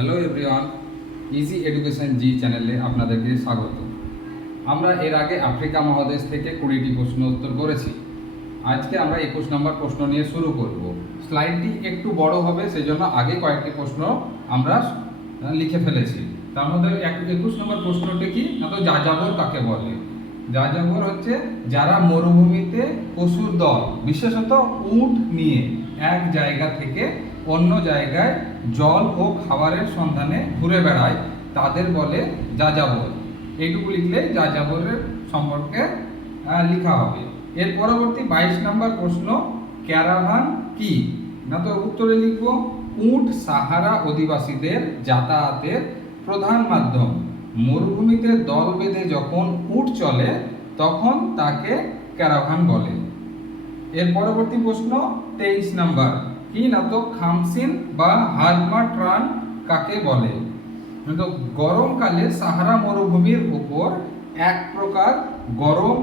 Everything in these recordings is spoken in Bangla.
হ্যালো এভরিওয়ান, ইজি এডুকেশন জি চ্যানেলে আপনাদেরকে স্বাগত। আমরা এর আগে আফ্রিকা মহাদেশ থেকে 20টি প্রশ্ন উত্তর করেছি। আজকে আমরা 21 নম্বর প্রশ্ন নিয়ে শুরু করব। স্লাইডটি একটু বড় হবে, সেজন্য আগে কয়েকটি প্রশ্ন আমরা লিখে ফেলেছি। তার মধ্যে 21 নম্বর প্রশ্নটি কি না, তো যাযাবর কাকে বলে। যাযাবর হচ্ছে যারা মরুভূমিতে পশুর দল, বিশেষত উট নিয়ে এক জায়গা থেকে অন্য জায়গায় জল ও খাবারের সন্ধানে ঘুরে বেড়ায়, তাদের বলে যাযাবর। এইটুকু লিখলে যাযাবরের সম্পর্কে লেখা হবে। এর পরবর্তী 22 নম্বর প্রশ্ন, ক্যারাভান কি না, তো উত্তরে লিখব উট সাহারা অধিবাসীদের যাতায়াতের প্রধান মাধ্যম। মরুভূমিতে দল বেঁধে যখন উট চলে তখন তাকে ক্যারাভান বলে। এর পরবর্তী প্রশ্ন 23 নম্বর, কি না, তো খামসিন বা হারমা ট্রান কাকে বলে। তো গরমকালে সাহারা মরুভূমির উপর এক প্রকার গরম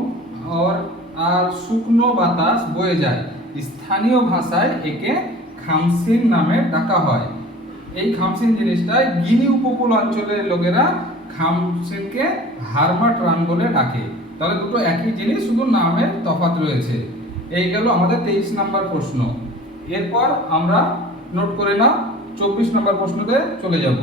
আর শুকনো বাতাস বয়ে যায়। স্থানীয় ভাষায় একে খামসিন নামে ডাকা হয়। এই খামসিন জিনিসটাই গিনি উপকূল অঞ্চলের লোকেরা খামসিনকে হারমা ট্রান বলে ডাকে। তাহলে দুটো একই জিনিস, শুধু নামের তফাৎ রয়েছে। এই গেল আমাদের 23 নম্বর প্রশ্ন। এরপর আমরা নোট করে নাও 24 নম্বর প্রশ্নতে চলে যাব।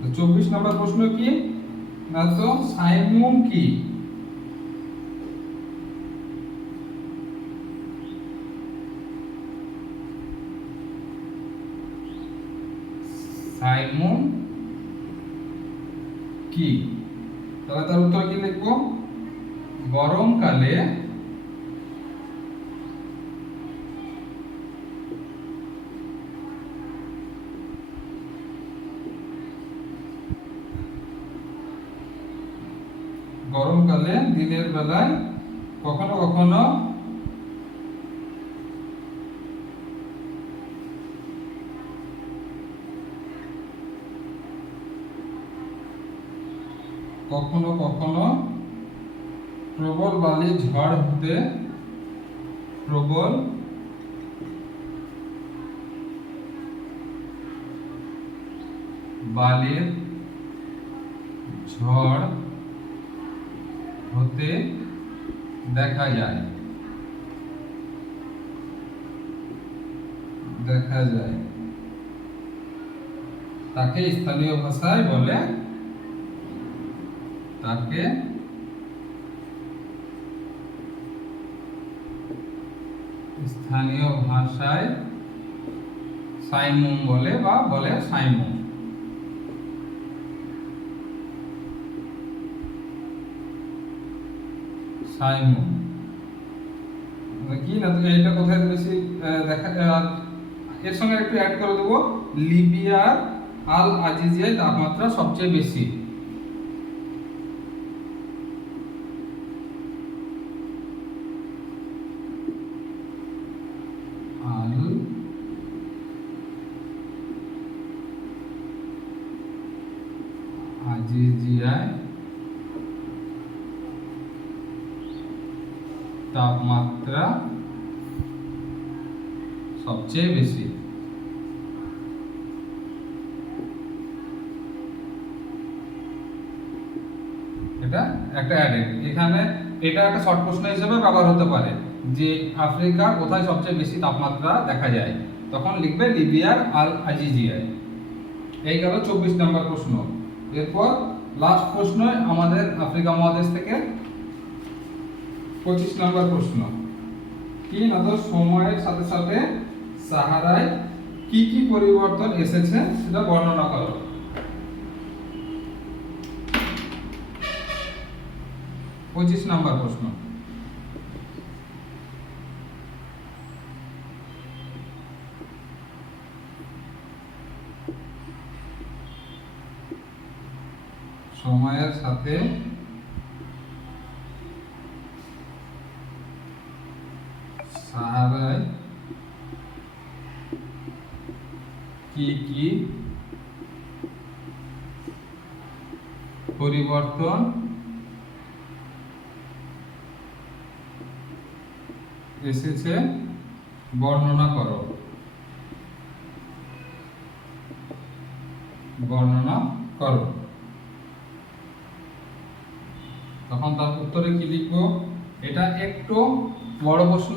তো 24 নম্বর প্রশ্ন কি না, তো সাইমুম কি। সাইমুম কি, তাহলে তার উত্তর কি লিখব, গরমকালে দিনের বেলায় কখনো কখনো প্রবল বালি ঝড় হতে বালির ঝড় হতে দেখা যায় তাকে স্থানীয় ভাষায় বলে সাইমুম বলে বা বলে সাইমুম। কি না, এটা কোথায় বেশি দেখা, এর সঙ্গে একটু অ্যাড করে দেবো, লিবিয়ার আল আজিজিয়ায় তাপমাত্রা সবচেয়ে বেশি। আল আজিজিয়ায় তাপমাত্রা সবচেয়ে বেশি। এটা একটা অ্যাডেড, এখানে এটা একটা শর্ট প্রশ্ন হিসেবে ব্যবহার হতে পারে যে আফ্রিকা কোথায় সবচেয়ে বেশি তাপমাত্রা দেখা যায়, তখন লিখবে লিবিয়ার আল আজিজিয়ায়। এই গেল 24 নম্বর প্রশ্ন। এরপর লাস্ট প্রশ্ন আমাদের আফ্রিকা মহাদেশ থেকে 25 নম্বর প্রশ্ন, কি না, তো সময়ের সাথে সাথে সাহারায় কি কি পরিবর্তন এসেছে সেটা বর্ণনা করো। পঁচিশ নম্বর প্রশ্ন, সময়ের সাথে সাহারায় কি কি পরিবর্তন এসেছে বর্ণনা করো। বর্ণনা করো। তখন তার উত্তরে কি লিখবো? এটা একটু বড় প্রশ্ন,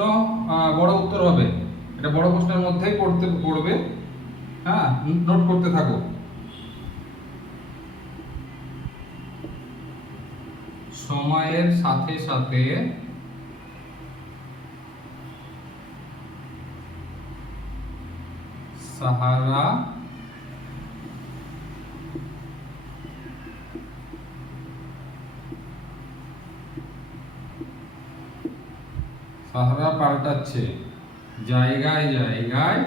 বড় উত্তর হবে। এটা বড় প্রশ্নের মধ্যেই পড়বে। হ্যাঁ, নোট করতে থাকো। সময়ের সাথে সাথে সাহারা পাল্টাচ্ছে জায়গায় জায়গায়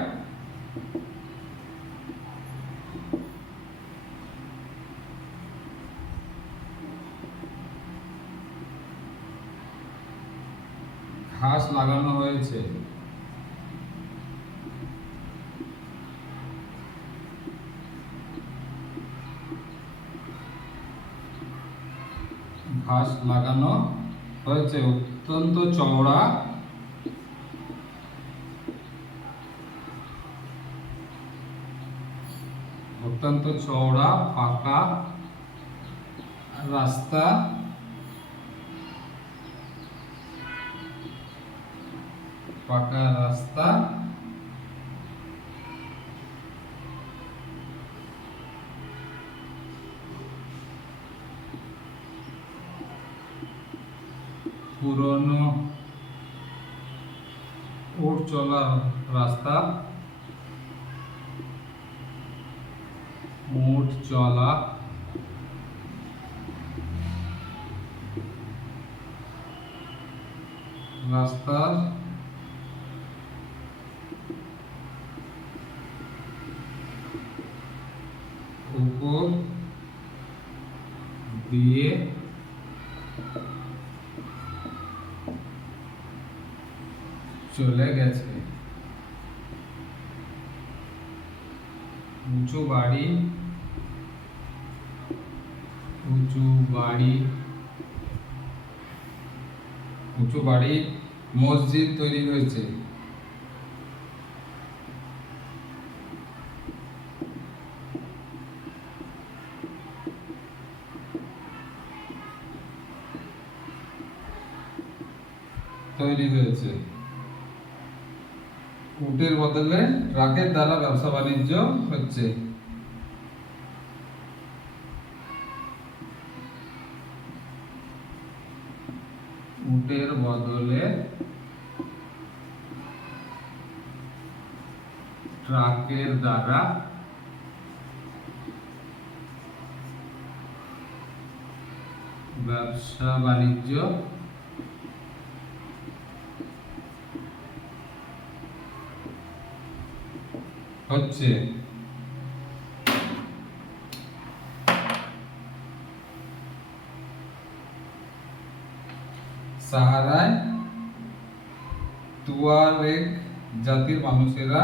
ঘাস লাগানো হয়েছে। ঘাস লাগানো হয়েছে অত্যন্ত চওড়া পাকা রাস্তা পুরনো উঠ চলা রাস্তা, উঠ চলা রাস্তার উপর দিয়ে চলে গেছে। উঁচু বাড়ি মসজিদ তৈরি হয়েছে। উটের বদলে ট্রাকের দ্বারা ব্যবসা বাণিজ্য হচ্ছে। উটের বদলে ট্রাকের দ্বারা ব্যবসা বাণিজ্য হচ্ছে। সাহারায় তুয়ারেগ জাতির মানুষেরা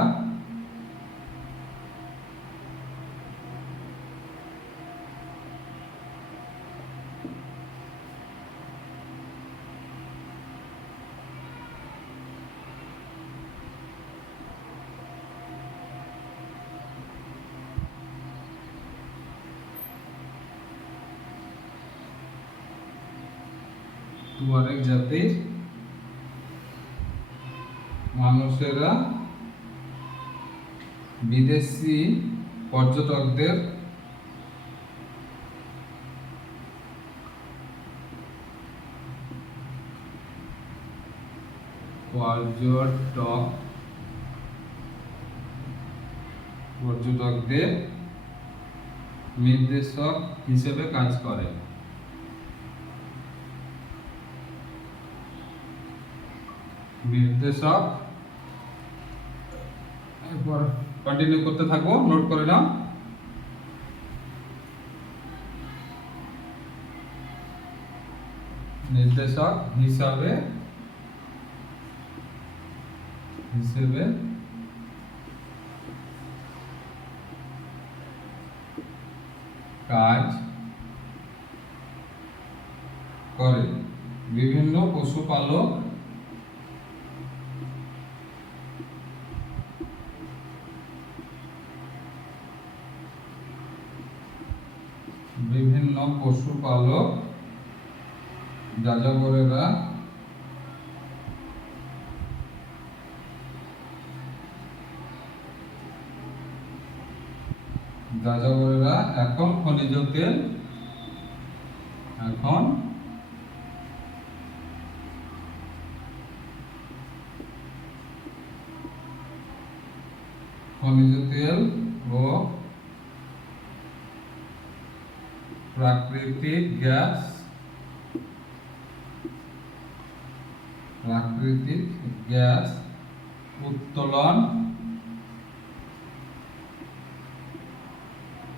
তুয়ারেগ জাতির মানুষেরা বিদেশি পর্যটকদের নির্দেশক হিসেবে কাজ করে। এরপর কন্টিনিউ করতে থাকবো, নোট করে নাও। নির্দেশক হিসেবে কাজ করে। বিভিন্ন পশুপালক পশুপালক যাযাবরেরা এখন খনিজ তেল ও প্রাকৃতিক গ্যাস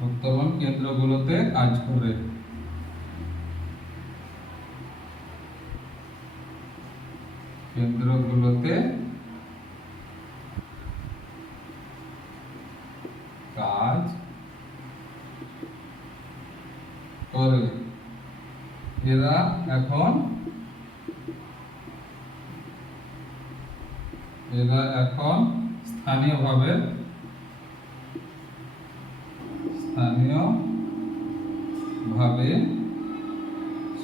উত্তোলন কেন্দ্রগুলোতে কাজ করে। এরা এখন স্থানীয়ভাবে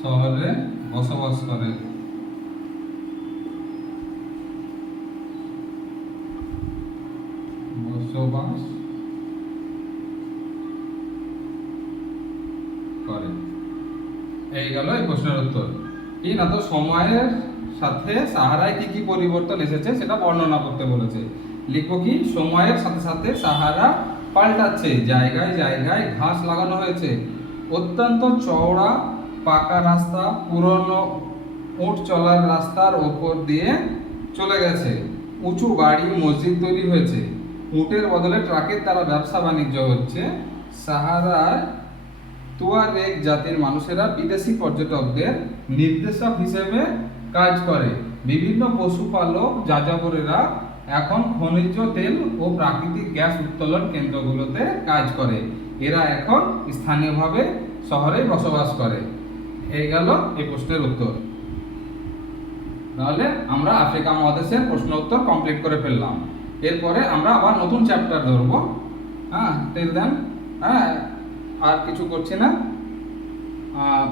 শহরে বসবাস করে। এই গেল এই প্রশ্নের উত্তর। এই না তো সময়ের সাথে সাহারায় কি কি পরিবর্তন এসেছে সেটা বর্ণনা করতে বলেছে। লিখবো কি, সময়ের সাথে সাথে সাহারা পাল্টাচ্ছে, জায়গায় জায়গায় ঘাস লাগানো হয়েছে, অত্যন্ত চওড়া পাকা রাস্তা পুরনো উট চলার রাস্তার ওপর দিয়ে চলে গেছে, উঁচু বাড়ি মসজিদ তৈরি হয়েছে, উটের বদলে ট্রাকের দ্বারা ব্যবসা বাণিজ্য হচ্ছে। সাহারার তুয়ারেগ জাতির মানুষেরা বিদেশি পর্যটকদের নির্দেশক হিসেবে কাজ করে। বিভিন্ন পশুপালক যাযাবরেরা এখন খনিজ তেল ও প্রাকৃতিক গ্যাস উত্তোলন কেন্দ্রগুলোতে কাজ করে। এরা এখন স্থানীয়ভাবে শহরে বসবাস করে। এই গেল এই প্রশ্নের উত্তর। তাহলে আমরা আফ্রিকা মহাদেশের প্রশ্ন উত্তর কমপ্লিট করে ফেললাম। এরপরে আমরা আবার নতুন চ্যাপ্টার ধরবো। টিল দেন আর কিছু করছি না।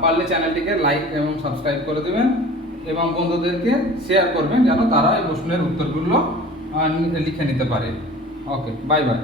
পারলে চ্যানেলটিকে লাইক এবং সাবস্ক্রাইব করে দেবেন এবং বন্ধুদেরকে শেয়ার করবেন যেন তারা এই প্রশ্নের উত্তরগুলো লিখে নিতে পারে। ওকে, বাই বাই।